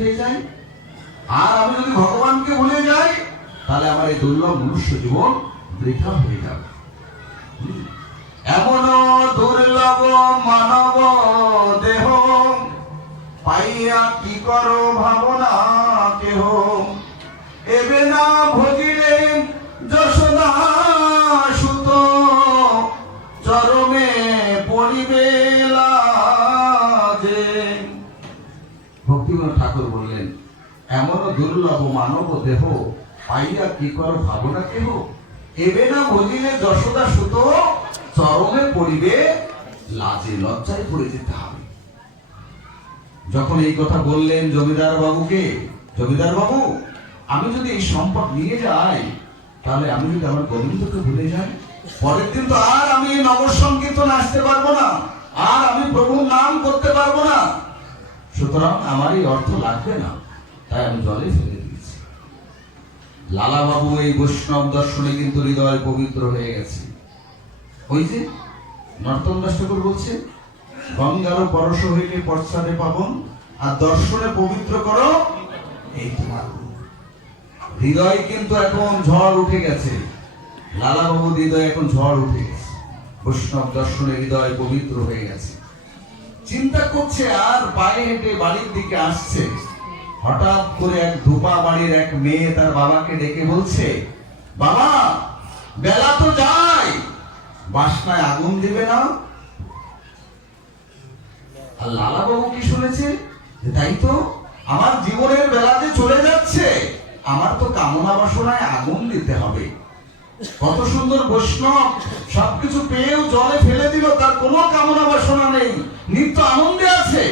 হয়ে যায়। আর আমি যদি ভগবানকে ভুলে যাই তাহলে আমার এই দুর্লভ মনুষ্য জীবন বৃথা হয়ে যাবে। এমন দুর্লভ মানব দেহ পাইয়া কি করো ভাবনা কেহ, এবে না ভজিলে যশোদা সুত চরমে পড়িবে লাজে। ভক্তিবিনোদ ঠাকুর বললেন, এমন দুর্লভ মানব দেহ পাইয়া কি করো ভাবনা কেহ, এবে না ভজিলে যশোদা সুত চরমে পড়িবে লাজে। লজ্জায় পড়ে যেতে হবে। যখন এই কথা বললেন জমিদার বাবুকে, জমিদার বাবু আমি যদি এই সম্পদ নিয়ে যাই তাহলে আমি যদি আমার গোবিন্দকে ভুলে যাই, পরের দিন তো আর আমি নগর সংকীর্তন আসতে পারবো না, আর আমি প্রভুর নাম করতে পারবো না, সুতরাং আমার এই অর্থ লাগবে না, তাই আমি জলে ফেলে দিয়েছি। লালা বাবু এই বৈষ্ণব দর্শনে কিন্তু হৃদয় পবিত্র হয়ে গেছে। ওই যে নর্তন দাস ঠাকুর বলছে, গঙ্গার পরশ হইলে পশ্চাদে পাবন, আর দর্শনে পবিত্র করো এই তোমার। হৃদয় কিন্তু এখন ঝড় উঠে গেছে। লালা বাবুর হৃদয় এখন ঝড় উঠে গেছে, বৈষ্ণব দর্শনে হৃদয় পবিত্র হয়ে গেছে। চিন্তা করছে আর পায়ে হেঁটে বাড়ির দিকে আসছে, হঠাৎ করে এক ধোপা বাড়ির এক মেয়ে তার বাবাকে ডেকে বলছে, বাবা বেলা তো যায়, বাসনায় আগুন দিবে না? আর লালা বাবু কি শুনেছে, তাই তো, আমার জীবনের বেলা যে চলে যাচ্ছে, আমার তো কামনা বাসনায় আগুন দিতে হবে। কত সুন্দর বৈষ্ণব, সবকিছু পেয়েও জলে ফেলে দিল, তার কোনো কামনা বাসনা নেই, নিত্য আনন্দে আছে।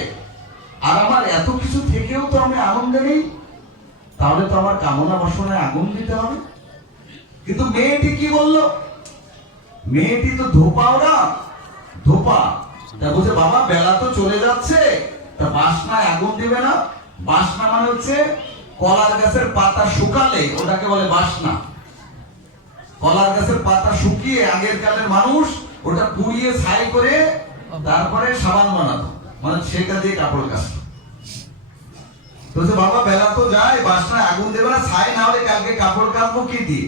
আর আমার এত কিছু থেকেও তো আমি আনন্দে নেই, তাহলে তো আমার কামনা বাসনায় আগুন দিতে হবে। কিন্তু মেয়েটি কি বললো, মেয়েটি তো ধোপা, ওরা ধোপা, তা বলছে বাবা বেলা তো চলে যাচ্ছে, তা বাসনায় আগুন দিবে না? বাসনা মানে হচ্ছে কলার গাছের পাতা শুকালে ওটাকে বলে বাসনা। কলার গাছের পাতা শুকিয়ে আগের কালের মানুষ ওটা পুড়িয়ে ছাই করে তারপরে সাবান বানাতো, মানে সেটা দিয়ে কাপড় কাচতো। বলছে বাবা বেলা তো যায়, বাসনায় আগুন দেবে না, ছাই না হলে কালকে কাপড় কাচবো কি দিয়ে?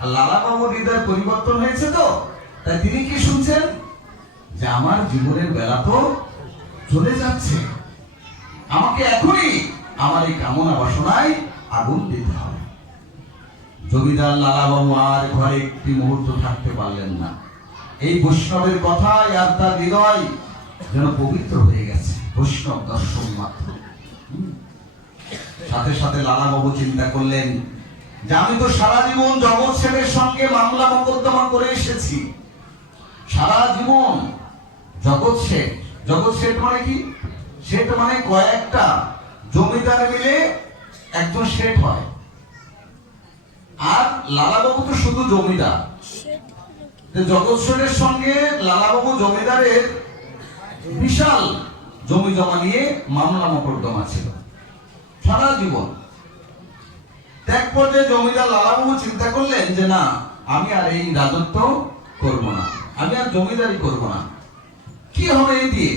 আর লালা বাবুর হৃদয় পরিবর্তন হয়েছে তো, তাই তিনি কি শুনছেন, যে আমার জীবনের বেলা তো চলে যাচ্ছে, আমাকে এখনই আমার এই কামনা বাসনায় আগুন দিতে হবে। জমিদার লালা বাবু আর ঘরে একটি মুহূর্ত থাকতে পারলেন না। এই বৈষ্ণবের কথায় আর তার হৃদয় যেন পবিত্র হয়ে গেছে, বৈষ্ণব দর্শন মাত্র। সাথে সাথে লালা বাবু চিন্তা করলেন যে আমি তো সারা জীবন জগৎ শেঠের সঙ্গে মামলা মোকদ্দমা করে এসেছি, সারা জীবন জগৎ শেঠ। জগৎ শেঠ মানে কি? শেঠ মানে কয়েকটা জমিদার মিলে একজন শেঠ হয়। আর লালাবাবু তো শুধু জমিদার। জগৎ শেঠের সঙ্গে লালাবাবু জমিদারের বিশাল জমি জমা নিয়ে মামলা মোকদ্দমা ছিল সারা জীবন। এক পর্যায়ে জমিদার লালাবাবু চিন্তা করলেন যে না, আমি আর এই রাজত্ব করব না, আমি আর জমিদারি করব না, কি হবে এই দিয়ে?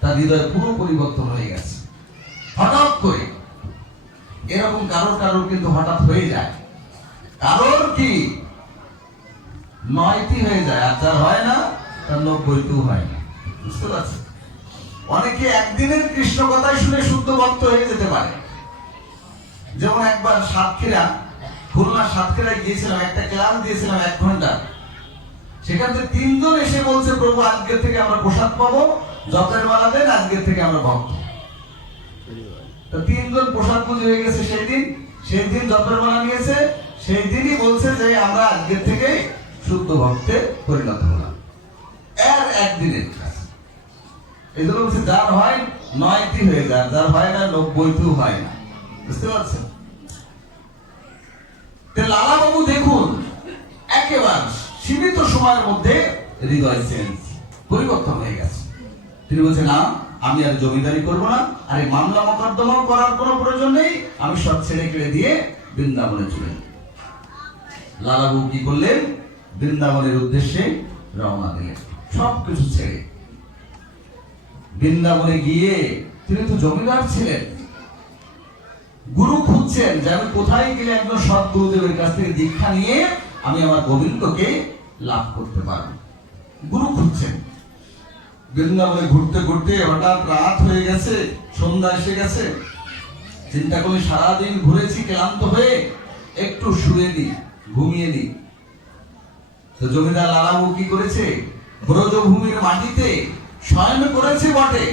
তার হৃদয় পুরো পরিবর্তন হয়ে গেছে। হঠাৎ করে এরকম কারোর কিন্তু হঠাৎ হয়ে যায়, কারোর কি 9টি হয়ে যায়, আর যার হয় না তার 90টিও হয় না। বুঝতে পারছেন? অনেকে একদিনের কৃষ্ণ কথাই শুনে শুদ্ধ ভক্ত হয়ে যেতে পারে। যেমন একবার সাতক্ষীরা, খুলনা সাতক্ষীরায় গিয়েছিলাম, একটা ক্লাস দিয়েছিলাম 1 ঘন্টা। সেখান থেকে 3 জন এসে বলছে প্রভু আজকের থেকে আমরা প্রসাদ পাবো, জপের মালা দেন, আজকের থেকে আমরা ভক্ত। তো 3 জন প্রসাদ পুজো হয়ে গেছে সেই দিন জপের মালা নিয়েছে, সেই দিনই বলছে যে আমরা আজকের থেকে শুদ্ধ ভক্তে পরিণত হলাম। এর একদিনের কাজ। এই জন্য বলছে যার হয় 9টি হয়ে যায়, যার হয় না 90টিও হয় না। বুঝতে পারছেন? লালাবাবু দেখুন একেবারে সীমিত সময়ের মধ্যে হৃদয় চেঞ্জ, পরিবর্তন হয়ে গেছে। তিনি বলছেন না, আমি আর জমিদারি করব না, আর এই মামলা মোকদ্দমা করার কোনো প্রয়োজন নেই, আমি সব ছেড়ে কেড়ে দিয়ে বৃন্দাবনে চলে যাব। লালাবাবু কি করলেন? বৃন্দাবনের উদ্দেশ্যে রওনা দিলেন, সবকিছু ছেড়ে। বৃন্দাবনে গিয়ে তিনি তো জমিদার ছিলেন, গুরু খুঁজছেন যে আমি কোথায় গেলে একজন সৎ গুরুদেবের কাছ থেকে দীক্ষা নিয়ে আমি আমার গোবিন্দকে লাভ করতে পারবো। গুরু খুঁজছেন। বৃন্দাবনে ঘুরতে ঘুরতে হঠাৎ রাত হয়ে গেছে, সন্ধ্যা এসে গেছে। চিন্তা করি সারাদিন ঘুরেছি, ক্লান্ত হয়ে একটু শুয়ে নি, ঘুমিয়ে নি। তো জমিদার লালাবাবু কি করেছে, ব্রজভূমির মাটিতে শয়ন করেছে বটে,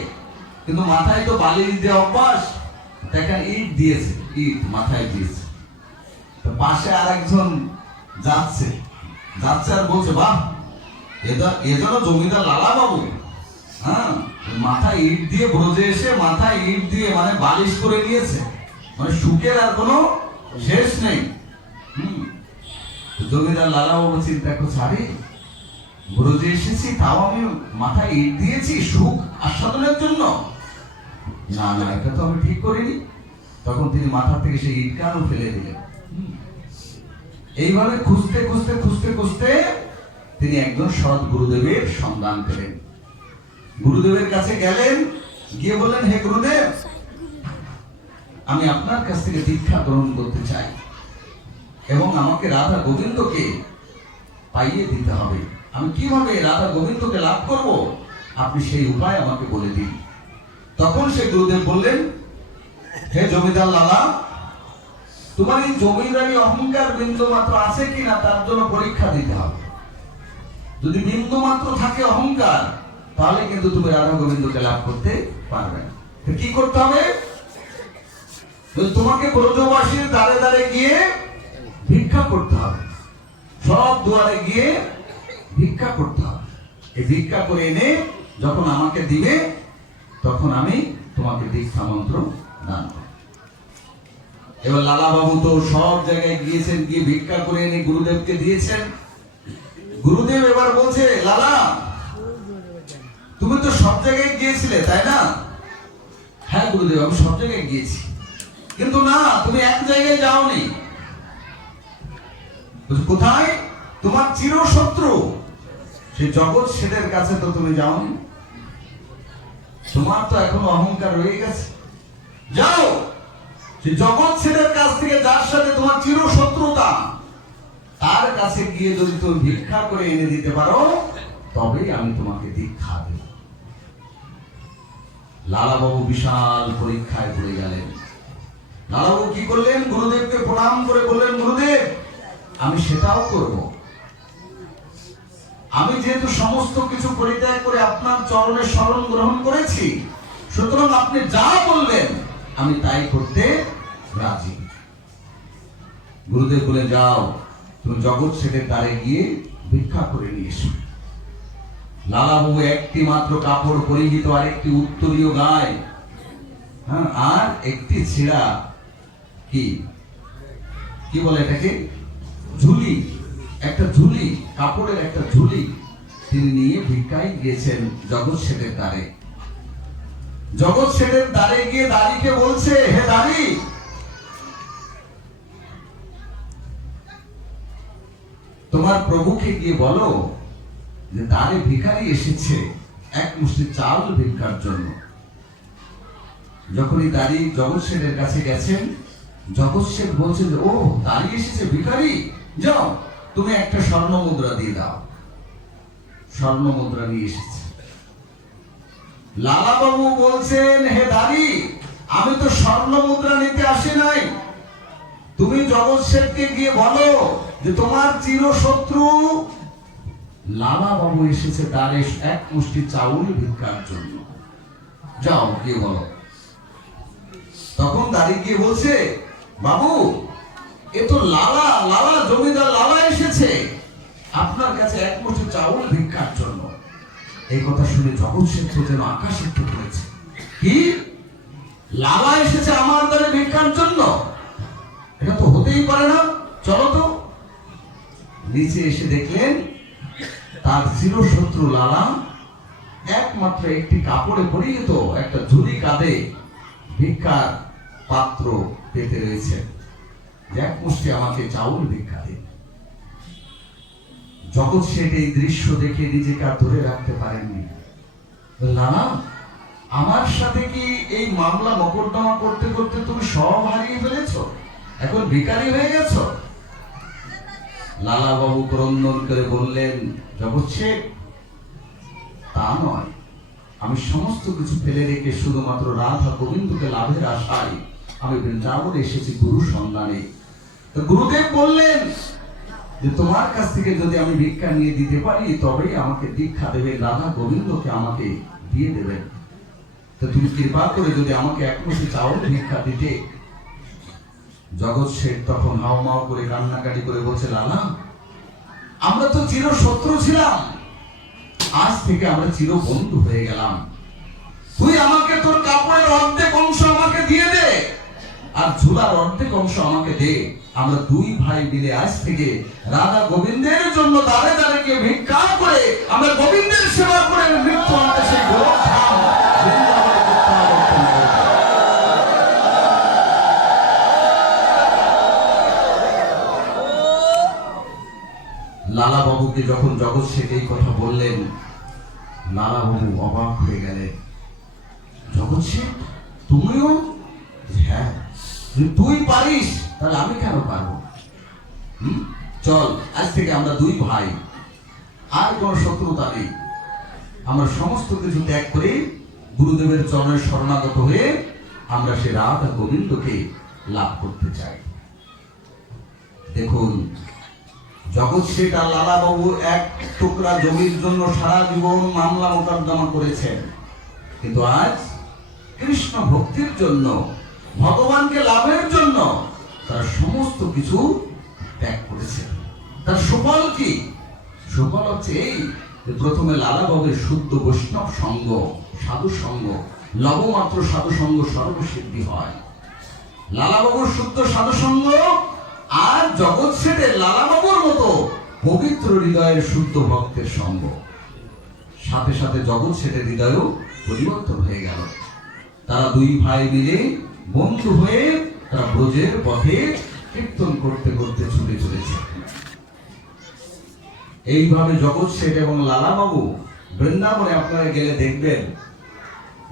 কিন্তু মাথায় তো বালি দিতে অভ্যাস, দেখেন ইট দিয়েছে, ইট মাথায় দিয়েছে। তো পাশে আর একজন যাচ্ছে আর বলছে, বাহ, এজন্য জমিদার লালাবাবু, হ্যাঁ, মাথায় ইট দিয়ে ব্রজে এসে মাথায় ইট দিয়ে মানে বালিশ করে নিয়েছে, মানে সুখের আর কোনো শেষ নেই। জমিদার লালাবাবু চিন্তা করছে, আরে ব্রজে এসেছি, তাও আমি মাথায় ইট দিয়েছি সুখ আস্বাদনের জন্য, না না, এটা তো আমি ঠিক করিনি। তখন তিনি মাথা থেকে সেই ইট কানও ফেলে দিলেন। এইভাবে খুঁজতে খুঁজতে খুঁজতে খুঁজতে তিনি একজন সৎ গুরুদেবের সন্ধান পেলেন। গুরুদেবের কাছে গেলেন, গিয়ে বললেন, হে গুরুদেব, আমি আপনার কাছ থেকে দীক্ষা গ্রহণ করতে চাই এবং আমাকে রাধা গোবিন্দকে পাইয়ে দিতে হবে। আমি কিভাবে রাধা গোবিন্দকে লাভ করব, আপনি সেই উপায় আমাকে বলে দিন। তখন সে গুরুদেব বললেন, হে জমিদার লালা, তোমার এই জমিদারি অহংকার বিন্দু মাত্র আছে কিনা তার জন্য পরীক্ষা দিতে হবে। যদি বিন্দু মাত্র থাকে অহংকার, তাহলে কিন্তু তুমি রাধা গোবিন্দকে লাভ করতে পারবে না। কি করতে হবে, তোমাকে ব্রজবাসীর দ্বারে দ্বারে গিয়ে ভিক্ষা করতে হবে, সব দুয়ারে গিয়ে ভিক্ষা করতে হবে। এই ভিক্ষা করে এনে যখন আমাকে দিবে, তখন আমি তোমাকে দীক্ষা মন্ত্র দান করব। এবার লালাবাবু তো সব জায়গায় গিয়েছেন, গিয়ে ভিক্ষা করে এনে গুরুদেবকে দিয়েছেন। গুরুদেব এবার বলছে, লালা, তুমি তো সব জায়গায় গিয়েছিলে, তাই না? হ্যাঁ গুরুদেব, আমি সব জায়গায় গিয়েছি, কিন্তু না, তুমি এক জায়গায় যাওনি। কোথায়? তোমার চিরশত্রু সেই জগৎ সেদের কাছে তো তুমি যাওনি। তোমার তো এখনো অহংকার রয়ে গেছে। যাও সেই জগৎ সেদের কাছ থেকে, যার সাথে তোমার চিরশত্রুতা, তার কাছে গিয়ে যদি তুমি ভিক্ষা করে এনে দিতে পারো, তবেই আমি তোমাকে দীক্ষা দেব। লালাবাবু বিশাল পরীক্ষায় পড়ে গেলেন। লালাবাবু কি করলেন, গুরুদেবকে প্রণাম করে বললেন, গুরুদেব, আমি সেটাও করব। আমি যেহেতু সমস্ত কিছু পরিত্যাগ করে আপনার চরণে শরণ গ্রহণ করেছি, সুতরাং আপনি যা বলবেন আমি তাই করতে রাজি। গুরুদেব বলে, যাও, তুমি জগৎ সেটের দ্বারে গিয়ে ভিক্ষা করে নিয়ে এসো। লালাবাবু একটি মাত্র কাপড় পরিহিত, আর একটি উত্তরীয় গায়ে, হ্যাঁ, আর একটি ছেঁড়া কি বলে এটাকে, ঝুলি, একটা ঝুলি, কাপড়ের একটা ঝুলি তিনি নিয়ে ভিক্ষায় গিয়েছেন জগৎ সেটের দ্বারে। জগৎ সেটের দ্বারে গিয়ে দাঁড়িকে বলছে, হে দাঁড়ি, তোমার প্রভুকে গিয়ে বলো যে দ্বারে ভিখারি এসেছে এক মুষ্টি চাল ভিক্ষার জন্য। যখনই দাঁড়ি জগৎ সেটের কাছে গেছেন, জগৎ সেট বলছে যে, ও, দাঁড়ি এসেছে ভিখারি, যাও তুমি একটা স্বর্ণ মুদ্রা দিয়ে দাও। স্বর্ণ মুদ্রা নিয়ে এসেছে। লালাবাবু বলছেন, হে দাঁড়ি, আমি তো স্বর্ণ মুদ্রা নিতে আসি নাই। তুমি জগৎ সেটকে গিয়ে বলো যে তোমার চিরশত্রু লালাবাবু এসেছে দ্বারে এক মুষ্টি চাউল ভিক্ষার জন্য, যাও গিয়ে বলো। তখন দাঁড়ি গিয়ে বলছে, বাবু, এ তো লালা, জমিদার লালা এসেছে আপনার কাছে এক মুঠো চাউল ভিক্ষার জন্য। এই কথা শুনে জগৎ সেট যেন আকাশিত করেছে, কি, লালা এসেছে আমার দ্বারে ভিক্ষার জন্য? এটা তো হতেই পারে না, চলো তো। নিচে এসে দেখলেন তার চিরশত্রু লালা একমাত্র একটি কাপড়ে পরিহিত, একটা ঝুলি কাঁধে ভিক্ষার পাত্র পেতে রয়েছে, এক মুষ্টি আমাকে চাউল ভিক্ষা দিন। জগৎ সেট এই দৃশ্য দেখে নিজেকে আর ধরে রাখতে পারেননি। লালা, আমার সাথে কি এই মামলা মোকদ্দমা করতে করতে তুমি সব হারিয়ে ফেলেছো, এখন ভিখারি হয়ে গেছো? লালা বাবু ক্রন্দন করে বললেন, জগৎ শেঠ, তা নয়, আমি সমস্ত কিছু ফেলে রেখে শুধুমাত্র রাধা গোবিন্দকে লাভের আশায় আমি বৃন্দাবনে এসেছি গুরু সন্ধানে। তো গুরুদেব বললেন যে তোমার কাছ থেকে যদি আমি ভিক্ষা নিয়ে দিতে পারি তবেই আমাকে দীক্ষা দেবে, রাধা গোবিন্দকে আমাকে দিয়ে দেবেন। তো তুমি কৃপা করে যদি আমাকে এক মুঠি চাউল ভিক্ষা দিতে। জগৎ শেঠ তখন হাওমাও করে কান্নাকাটি করে বলছে, লালা, আমরা তো চির শত্রু ছিলাম, আজ থেকে আমরা চির বন্ধু হয়ে গেলাম। তুই আমাকে তোর কাপড়ের অর্ধেক অংশ আমাকে দিয়ে দে, আর ঝুলার অর্ধেক অংশ আমাকে দে। আমরা দুই ভাই মিলে আজ থেকে রাধা গোবিন্দের জন্য দাঁড়ে দাঁড়ে গিয়ে ভিক্ষা করে আমরা গোবিন্দের সেবা করে মৃত্যু আনতে সেই গোরক্ষাম বৃন্দাবনে প্রত্যাবর্তন করব। লালা বাবুকে যখন জগৎ শেঠ এই কথা বললেন, লালা বাবু অবাক হয়ে গেলেন। জগৎ শেঠ, তুমিও? হ্যাঁ, তুই পারিস তাহলে আমি কেন পারবো? চল, আজ থেকে আমরা দুই ভাই, আর কোন শত্রুতা নেই। আমরা সমস্ত কিছু ত্যাগ করে গুরুদেবের চরণের শরণাগত হয়ে আমরা সে রাধা গোবিন্দকে লাভ করতে চাই। দেখুন, জগৎ শেঠ আর লালা বাবু এক টুকরা জমির জন্য সারা জীবন মামলা মোকদ্দমা করেছেন, কিন্তু আজ কৃষ্ণ ভক্তির জন্য, ভগবানকে লাভের জন্য তারা সমস্ত কিছু ত্যাগ করেছে। তার সুফল কি? সুফল হচ্ছে এই যে প্রথমে লালা বাবুর শুদ্ধ বৈষ্ণব সঙ্গ, সাধু সঙ্গ, লবমাত্র সাধু সঙ্গ সর্বসিদ্ধি হয়। লালা বাবুর শুদ্ধ সাধু সঙ্গ আর জগৎ শেঠের লালা বাবুর মতো পবিত্র হৃদয়ের শুদ্ধ ভক্তের সঙ্গ, সাথে সাথে জগৎ শেঠের হৃদয়ও পরিবর্তন হয়ে গেল। তারা দুই ভাই মিলে বন্ধু হয়ে তারা ব্রজের পথে কীর্তন করতে করতে ছুটে চলেছে। এইভাবে জগৎ শেঠ এবং লালা বাবু বৃন্দাবনে আপনারা গেলে দেখবেন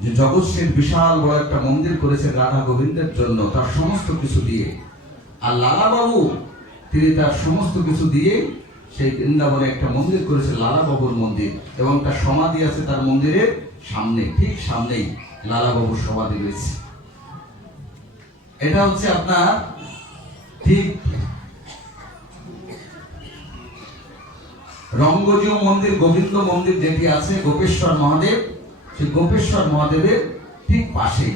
যে জগৎ শেঠ বিশাল বড় একটা মন্দির করেছেন রাধা গোবিন্দের জন্য তার সমস্ত কিছু দিয়ে, আর লালা বাবু তিনি তার সমস্ত কিছু দিয়ে সেই বৃন্দাবনে একটা মন্দির করেছে, লালা বাবুর মন্দির, এবং তার সমাধি আছে তার মন্দিরের সামনে, ঠিক সামনেই লালা বাবুর সমাধি রয়েছে। এটা হচ্ছে আপনার ঠিক রঙ্গজীয় মন্দির, গোবিন্দ মন্দির যেটি আছে গোপেশ্বর মহাদেব, সেই গোপেশ্বর মহাদেবের ঠিক পাশেই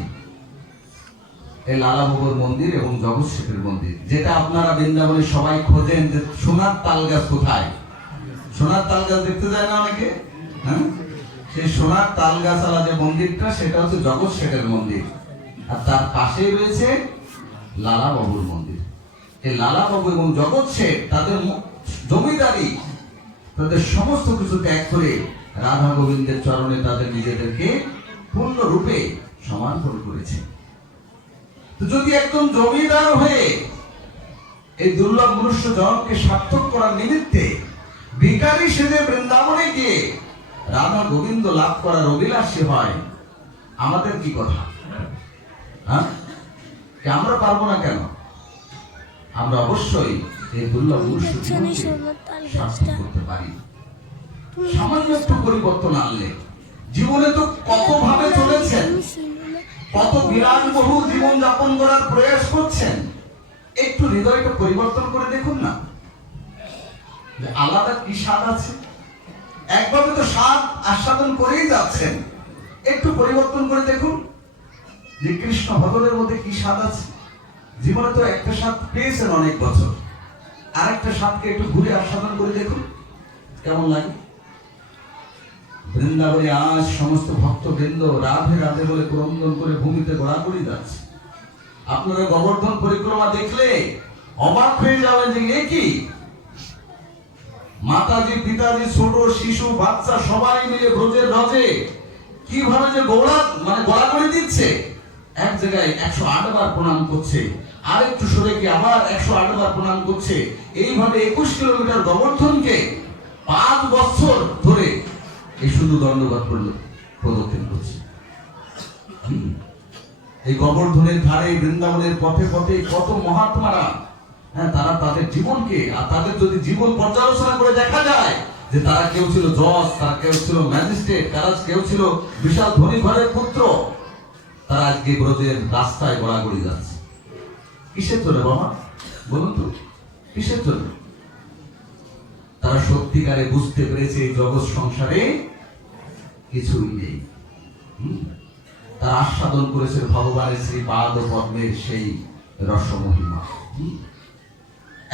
এই লালা বাবুর মন্দির এবং জগৎ শেঠের মন্দির, যেটা আপনারা বৃন্দাবনে সবাই খোঁজেন যে সোনার তাল গাছ কোথায়। সোনার তাল গাছ দেখতে যায় না অনেকে? হ্যাঁ, সেই সোনার তাল গাছওয়ালা যে মন্দিরটা সেটা হচ্ছে জগৎ শেঠের মন্দির, আর তার পাশেই রয়েছে লালা বাবুর মন্দির। এই লালা বাবু এবং জগৎ শেঠ তাদের জমিদারি, তাদের সমস্ত কিছু ত্যাগ করে রাধা গোবিন্দের চরণে তাদের নিজেদেরকে পূর্ণরূপে সমর্পণ করেছে। তো যদি একদম জমিদার হয়ে এই দুর্লভ মনুষ্য জনকে সার্থক করার নিমিত্তে ভিখারি সেজে বৃন্দাবনে গিয়ে রাধা গোবিন্দ লাভ করার অভিলাষী হয়, আমাদের কি কথা? হ্যাঁ, আমরা পারবো না কেন? আমরা অবশ্যই এই দুর্লভ মনুষ্য জীবনকে সার্থক করতে পারি। সামান্য একটু পরিবর্তন আনলে, জীবনে তো কত ভাবে চলেছেন, কত বিলাসবহুল জীবন যাপন করার প্রয়াস করছেন, একটু হৃদয়টা পরিবর্তন করে দেখুন না, আলাদা কি স্বাদ আছে। একভাবে তো স্বাদ আস্বাদন করেই যাচ্ছেন, একটু পরিবর্তন করে দেখুন যে কৃষ্ণ ভগবানের মধ্যে কি স্বাদ আছে। জীবনে তো একটা স্বাদ পেয়েছেন অনেক বছর, আরেকটা স্বাদকে একটু ঘুরে আস্বাদন করে দেখুন কেমন লাগে। বৃন্দাবনে আজ সমস্ত ভক্তবৃন্দ রাধে রাধে বলে ক্রন্দন করে ভূমিতে গড়াগড়ি যাচ্ছে। আপনারা গোবর্ধন পরিক্রমা দেখলে অবাক হয়ে যাবেন যে এ কি, মাতাজি পিতাজি ছোট শিশু বাচ্চা সবাই মিলে ব্রজের রজে কিভাবে যে গড়াগড়ি দিচ্ছে। এক জায়গায় 108 বার প্রণাম করছে, আরেকটু সরে গিয়ে আবার 108 বার প্রণাম করছে। এইভাবে 21 কিলোমিটার গোবর্ধনকে 5 বছর ধরে এই শুধু দণ্ডবাদ প্রদক্ষিণ করছে। এই গোবর্ধনের ধারে বৃন্দাবনের পথে পথে কত মহাত্মারা, হ্যাঁ, তারা তাদের জীবনকে আর তাদের যদি জীবন পর্যালোচনা করে দেখা যায় যে তারা কেউ ছিল জজ, তারা কেউ ছিল ম্যাজিস্ট্রেট, তারা কেউ ছিল বিশাল ধনী ঘরের পুত্র, তারা আজকে ব্রজের রাস্তায় গড়াগড়ি যাচ্ছে। কিসের জন্য বাবা বলুন তো, কিসের জন্য? তারা সত্যিকারে বুঝতে পেরেছে এই জগৎ সংসারে কিছুই নেই। তারা আস্বাদন করেছে ভগবানের শ্রী পাদ পদ্মের সেই রসমহিমা।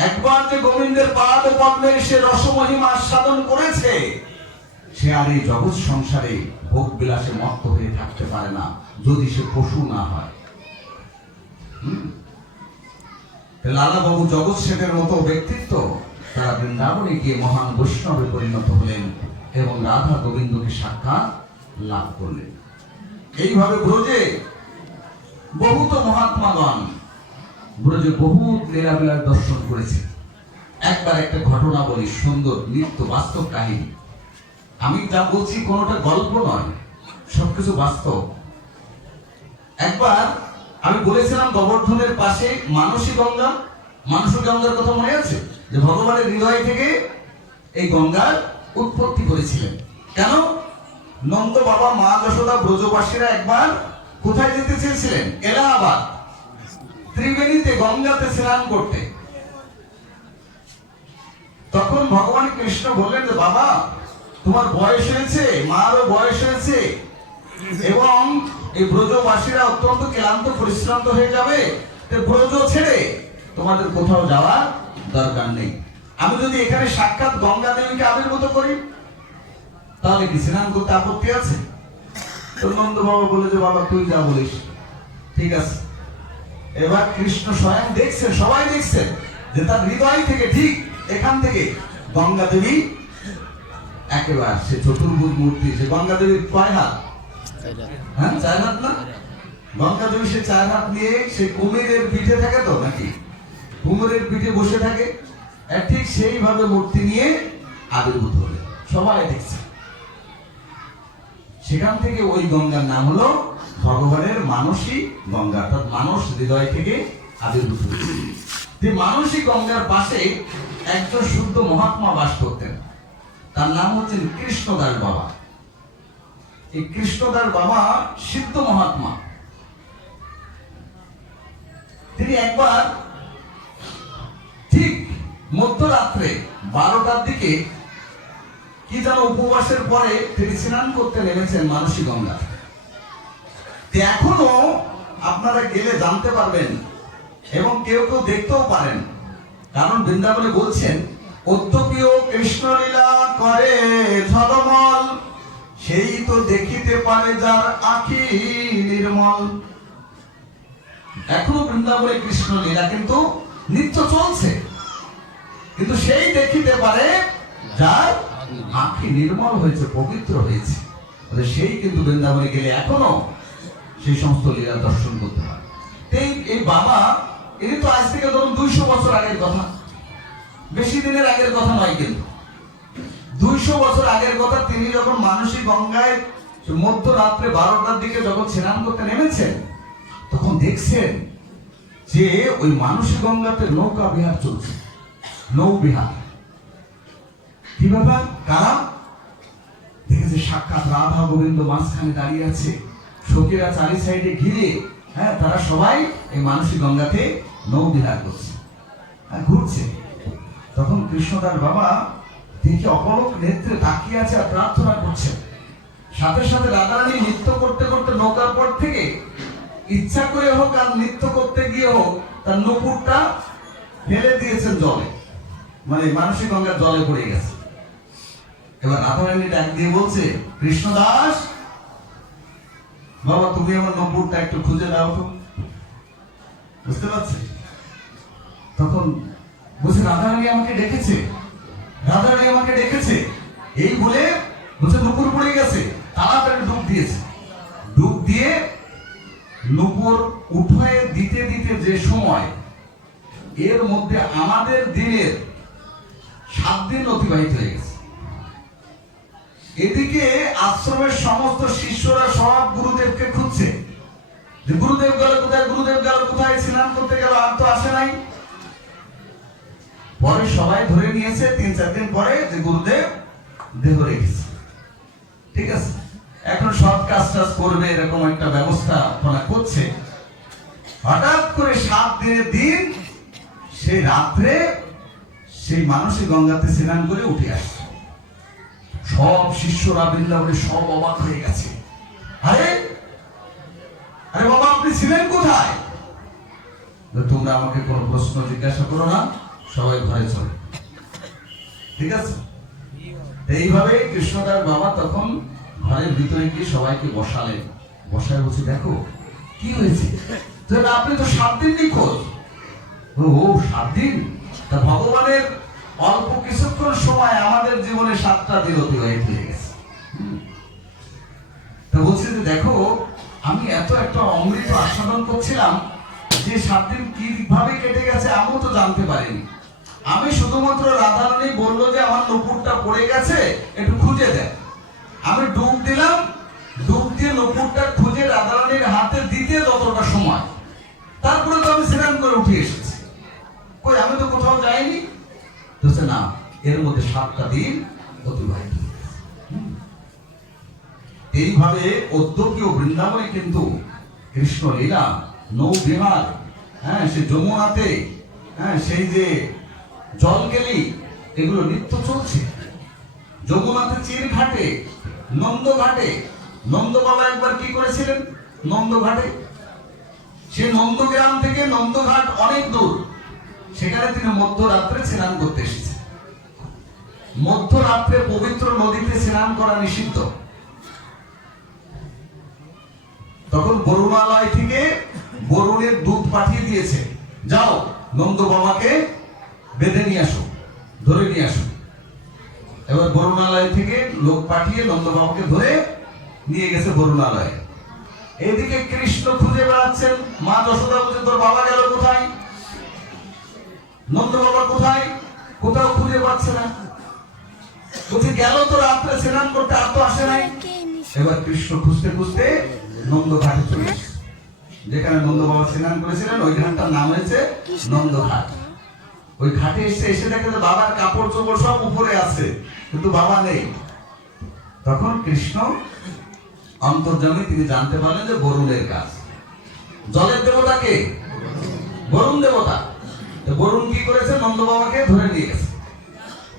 একবার যে গোবিন্দের পাদ পদ্মের সে রসমহিমা আস্বাদন করেছে, সে আর এই জগৎ সংসারে ভোগ বিলাসে মত্ত হয়ে থাকতে পারে না, যদি সে পশু না হয়। লালা বাবু জগৎ শেঠের মতো ব্যক্তিত্ব, তারা বৃন্দাবনে গিয়ে মহান বৈষ্ণবে পরিণত হলেন এবং রাধা গোবিন্দকে সাক্ষাৎ লাভ করলেন। এইভাবে ব্রজে বহুত মহাত্মাগণ ব্রজে বহুত লীলাবিলাস দর্শন করেছে। একবার একটা ঘটনা বলি, সুন্দর নিত্য বাস্তব কাহিনী। আমি যা বলছি কোনোটা গল্প নয়, সবকিছু বাস্তব। একবার আমি বলেছিলাম গোবর্ধনের পাশে মানসী গঙ্গা, মানসী গঙ্গার কথা মনে আছে? যে ভগবানের হৃদয় থেকে এই গঙ্গার উৎপত্তি করেছিলেন। কেন? নন্দ বাবা, মা যশোদা, ব্রজবাসীরা একবার কোথায় যেতে চেয়েছিলেন? এলাহাবাদ, ত্রিবেণীতে গঙ্গাতে স্নান করতে। তখন ভগবান কৃষ্ণ বললেন যে বাবা, তোমার বয়স হয়েছে, মারও বয়স হয়েছে, এবং এই ব্রজবাসীরা অত্যন্ত ক্লান্ত পরিশ্রান্ত হয়ে যাবে, ব্রজ ছেড়ে তোমাদের কোথাও যাওয়ার দরকার নেই। আমি যদি এখানে সাক্ষাৎ গঙ্গা দেবীকে আবির্ভূত করি, তাহলে কি স্নান করতে আপত্তি আছে? তো নন্দ বাবা বলে যে বাবা তুই যা বলিস, ঠিক আছে। এবার কৃষ্ণ স্বয়ং দেখছেন, সবাই দেখছেন যে তার হৃদয় থেকে ঠিক এখান থেকে গঙ্গা দেবী একেবারে সে চতুর্ভুজ মূর্তি, সে গঙ্গা দেবীর কয় হাত? হ্যাঁ, 4 হাত না? গঙ্গা দেবী সে 4 হাত নিয়ে সে কুমিরের পিঠে থাকে, তো নাকি কুমিরের পিঠে বসে থাকে, ঠিক সেইভাবে মূর্তি নিয়ে আবির্ভূত হলে সবাই দেখছে। সেখান থেকে ওই গঙ্গার নাম হলো ভগবানের মানসী গঙ্গা, অর্থাৎ মানস হৃদয় থেকে আবির্ভূত হয়েছে। মানসী গঙ্গার পাশে একজন শুদ্ধ মহাত্মা বাস করতেন, তার নাম হচ্ছেন কৃষ্ণদাস বাবা। এই কৃষ্ণদাস বাবা সিদ্ধ মহাত্মা। তিনি একবার ঠিক মধ্যরাত্রে 12টার দিকে কি যেন উপবাসের পরে তিনি স্নান করতে নেমেছেন মানসী গঙ্গা। এখনো আপনারা গেলে জানতে পারবেন এবং কেউ কেউ দেখতেও পারেন, কারণ বৃন্দাবনে বলছেন অদ্যপিও কৃষ্ণলীলা করে ঝলমল, সেই তো দেখিতে পারে যার আঁখি নির্মল। এখনো বৃন্দাবনে কৃষ্ণ লীলা কিন্তু নিত্য চলছে, কিন্তু সেই দেখিতে পারে যার আঁখি নির্মল হয়েছে, পবিত্র হয়েছে, সেই কিন্তু বৃন্দাবনে গেলে এখনো সেই সমস্ত লীলা দর্শন করতে পারে। এই বাবা, এই তো আজ থেকে ধরুন 200 বছর আগের কথা, বেশি দিনের আগের কথা নয়, কিন্তু 200 বছর আগের কথা। তিনি যখন মানসী গঙ্গায় মধ্যরাত্রে 12টার দিকে যখন স্নান করতে নেমেছেন, তখন দেখছেন যে ওই মানসী গঙ্গাতে নৌকা বিহার চলছে, নৌ বিহার। কি ব্যাপার? কারা দেখেছে? সাক্ষাৎ রাধা গোবিন্দ মাঝখানে দাঁড়িয়ে আছে, সখীরা চারি সাইডে ঘিরে, হ্যাঁ, তারা সবাই এই মানসী গঙ্গাতে নৌ বিহার করছে, ঘুরছে। তখন কৃষ্ণদাস বাবা দেখে অপলক নেত্রে তাকিয়ে আছে আর প্রার্থনা করছেন। সাথে সাথে রাধারানী নৃত্য করতে করতে নৌকার পর থেকে ইচ্ছা করে হোক আর নৃত্য করতে গিয়ে হোক তার নূপুরটা ফেলে দিয়েছেন জলে, মানে মানসী গঙ্গার জলে পড়ে গেছে। এবার রাধারানী ডাক দিয়ে বলছে, কৃষ্ণদাস বাবা, তুমি আমার নূপুরটা একটু খুঁজে দাও তো। বুঝতে পারছি? তখন বলছে রাধারানী আমাকে ডেকেছে, রাধারানী আমাকে ডেকেছে, এই বলে বলছে নূপুর পড়ে গেছে। তাড়াতাড়ি ডুব দিয়েছে, ডুব দিয়ে নূপুর উঠে দিতে দিতে যে সময়, এর মধ্যে আমাদের দিনের 7 দিন অতিবাহিত হয়ে গেছে। এদিকে আশ্রমের সমস্ত শিষ্যরা সব গুরুদেবকে খুঁজছে, যে গুরুদেব গেল কোথায়, গুরুদেব গেল কোথায়, স্নান করতে গেল, আর তো আসে নাই। পরে সবাই ধরে নিয়েছে 3-4 দিন পরে যে গুরুদেব দেহ রেখেছে। ঠিক আছে, এখন সব কাজ টাজ করবে এরকম একটা ব্যবস্থা আপনারা করছে। হঠাৎ করে 7 দিনের দিন সেই রাত্রে সেই মানুষই গঙ্গাতে স্নান করে উঠে আসছে। সব শিষ্যরা বৃন্দাবনে সব অবাক হয়ে গেছে। আরে আরে বাবা, আপনি ছিলেন কোথায়? তোমরা আমাকে কোনো প্রশ্ন জিজ্ঞাসা করো না, সবাই ঘরে চলো। ঠিক আছে, এইভাবে কৃষ্ণদার বাবা তখন ঘরের ভিতরে গিয়ে সবাইকে বসালেন। বসায় বলছে, দেখো কি হয়েছে। আপনি তো 7 দিন নিখোঁজ। ও 7 দিন? তা ভগবানের অল্প কিছুক্ষণ সময় আমাদের জীবনে 7টা দিন অতিবাহিত হয়ে গেছে। তা বলছে যে দেখো, আমি এত একটা অমৃত আস্বাদন করছিলাম যে 7 দিন কিভাবে কেটে গেছে আমিও তো জানতে পারিনি। আমি শুধুমাত্র রাধারানী বললো যে আমার নুপুরটা পড়ে গেছে, একটু খুঁজে দেয়। আমি ডুব দিলাম, ডুব দিয়ে নুপুরটা খুঁজে রাধারানীর হাতে দিতে যতটা সময়, তারপরে তো আমি স্নান করে উঠে এসেছি। কই, আমি তো কোথাও যাইনি। বলছে না, এর মধ্যে 7টা দিন অতিবাহিত হয়ে গেছে। এইভাবে অদ্যপীয় বৃন্দাবনে কিন্তু কৃষ্ণ লীলা, নৌ বিহার, হ্যাঁ, সে যমুনাতে, হ্যাঁ, সেই যে জলকেলি, এগুলো নিত্য চলছে। যমুনাতে চির ঘাটে, নন্দ ঘাটে, নন্দ বাবা একবার কি করেছিলেন নন্দ ঘাটে, সে নন্দগ্রাম থেকে নন্দঘাট অনেক দূর, সেখানে তিনি মধ্যরাত্রে স্নান করতে এসেছেন। মধ্যরাত্রে পবিত্র নদীতে স্নান করা নিষিদ্ধ। তখন বরুণালয় থেকে বরুণের দূত পাঠিয়ে দিয়েছে, যাও নন্দ বাবাকে বেঁধে নিয়ে আসো, ধরে নিয়ে আসো। এবার বরুণালয় থেকে লোক পাঠিয়ে নন্দ বাবাকে ধরে নিয়ে গেছে বরুণালয়ে। এদিকে কৃষ্ণ খুঁজে বেড়াচ্ছেন। মা যশোদা বলছে, তোর বাবা গেল কোথায়, নন্দ বাবা কোথায়, কোথাও খুঁজে পাচ্ছে না। বলছে গেল তো রাত্রে স্নান করতে, আর তো আসে নাই। এবার কৃষ্ণ খুঁজতে খুঁজতে নন্দ ঘাটে চলে এসেছে। যেখানে নন্দ বাবা স্নান করেছিলেন ওই ঘাটটার নাম হয়েছে নন্দ ঘাট। ওই ঘাটে এসে দেখে যে বাবার কাপড় চোপড় সব উপরে আছে, কিন্তু বাবা নেই। তখন কৃষ্ণ অন্তর্যামী, তিনি জানতে পারলেন যে বরুণের কাজ। জলের দেবতা কে? বরুণ দেবতা। বরুণ কি করেছে? নন্দ বাবাকে ধরে নিয়ে গেছে।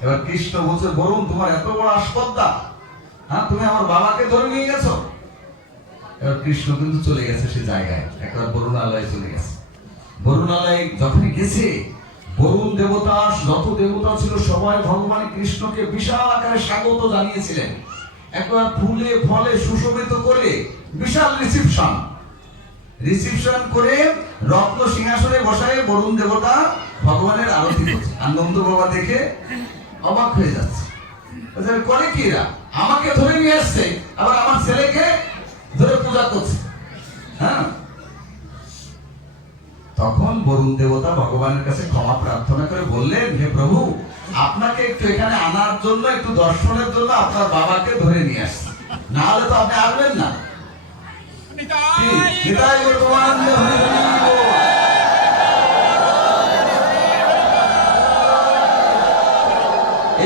এবার কৃষ্ণ বলছে, বরুণ, তোমার এত বড় আসপদ্দা, হ্যাঁ, তুমি আমার বাবাকে ধরে নিয়ে গেছো। এবার কৃষ্ণ কিন্তু চলে গেছে সে জায়গায়, একবার বরুণালয়ে চলে গেছে। বরুণালয়ে যখন গেছে, বরুণ দেবতা, যত দেবতা ছিল সবাই ভগবান কৃষ্ণকে বিশাল আকারে স্বাগত জানিয়েছিলেন। একবার ফুলে ফলে সুশোভিত করে বিশাল রিসিপশন করে রত্ন সিংহাসনে বসায় বরুণ দেবতা ভগবানের আরতি করছে। আর নন্দ বাবা দেখে অবাক হয়ে যাচ্ছে, করে কি এরা, আমাকে ধরে নিয়ে আসছে, আবার আমার ছেলেকে ধরে পূজা করছে। হ্যাঁ, তখন বরুণ দেবতা ভগবানের কাছে ক্ষমা প্রার্থনা করে বললেন, হে প্রভু, আপনাকে একটু এখানে আনার জন্য, একটু দর্শনের জন্য আপনার বাবাকে ধরে নিয়ে আসছি, না হলে তো আপনি আসবেন না।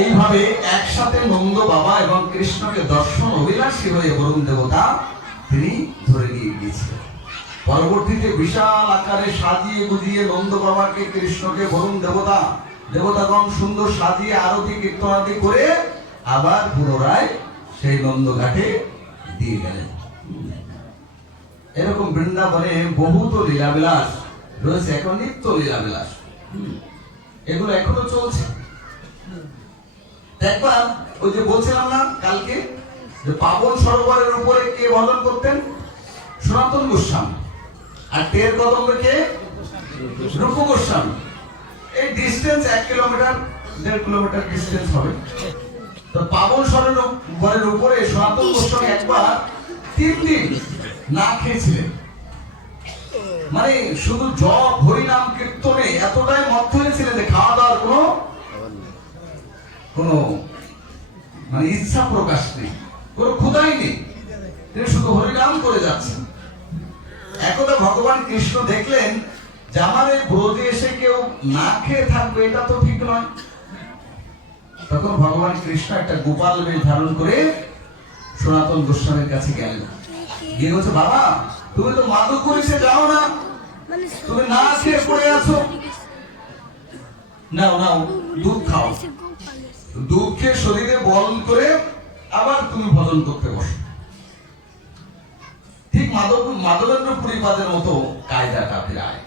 এইভাবে একসাথে নন্দ বাবা এবং কৃষ্ণকে দর্শন অভিলাষী হয়ে বরুণ দেবতা তিনি ধরে নিয়ে গিয়েছিলেন। পরবর্তীতে বিশাল আকারে সাজিয়ে গুজিয়ে নন্দ বাবাকে, কৃষ্ণকে বরুণ দেবতাগণ সুন্দর সাজিয়ে আরতি কীর্তনাদি করে আবার পুনরায় সেই নন্দ ঘাটে দিয়ে গেলেন। এরকম বৃন্দাবনে বহুত লীলাবিলাস রয়েছে, এখন নিত্য লীলাবিলাস, এগুলো এখনো চলছে। একবার ওই যে বলছিলাম না কালকে, যে পাবন সরোবরের উপরে কে ভজন করতেন? সনাতন গোস্বামী। আর টের কদম্বে কে? রূপ গোস্বামী। এই ডিস্টেন্স 1 কিলোমিটার 1.5 কিলোমিটার ডিস্টেন্স হবে। তো পাবন সরোবরের উপরে সনাতন গোস্বামী একবার 3 দিন না খেয়েছিলেন। মানে শুধু জপ হরিনাম কীর্তনে এতটাই মত্ত হয়েছিলেন যে খাওয়া দাওয়ার কোনো মানে ইচ্ছা প্রকাশ নেই, কোনো ক্ষুধাই নেই, তিনি শুধু হরিনাম করে যাচ্ছেন। একদা ভগবান কৃষ্ণ দেখলেন যে আমার এই ব্রজে এসে কেউ না খেয়ে থাকবে, এটা তো ঠিক নয়। তখন ভগবান কৃষ্ণ একটা গোপাল বেশ ধারণ করে সনাতন গোস্বামীর কাছে গেলেন, গিয়ে বলছে, বাবা তুমি তো মাদক করেছে যাও না, তুমি না খেয়ে পড়ে আছো, নাও নাও দুধ খাও, দুধ খেয়ে শরীরে বল করে আবার তুমি ভজন করতে বসো। ঠিক মাধবেন্দ্র পুরীপাদের মতো কায়দাটা প্রায়।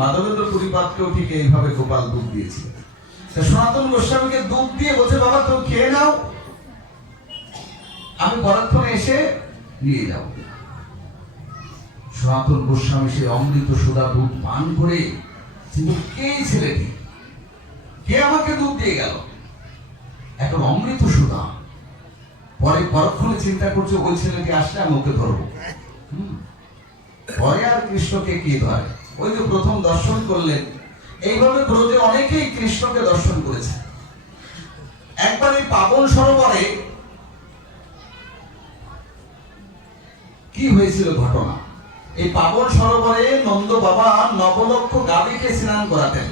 মাধবেন্দ্র পুরীপাদকেও ঠিক এইভাবে গোপাল দুধ দিয়েছিল। সনাতন গোস্বামীকে দুধ দিয়ে বলছে, বাবা তুমি খেয়ে নাও, আমি পরক্ষণে এসে নিয়ে যাও। সনাতন গোস্বামী সে অমৃত সুধা দুধ পান করে, কিন্তু কে ছেলেটি, কে আমাকে দুধ দিয়ে গেল, এখন অমৃত সুধা। পরে পরক্ষণে চিন্তা করছে, ওই ছেলেটি আসলে আমি ওকে ধরবো। পরে আর কৃষ্ণকে কি ধরে? ওই যে প্রথম দর্শন করলেন, এইভাবে ব্রজে অনেকেই কৃষ্ণকে দর্শন করেছে। একবার এই পাবন সরোবরে কি হয়েছিল ঘটনা? এই পাবন সরোবরে নন্দ বাবা নবলক্ষ গাভীকে স্নান করাতেন।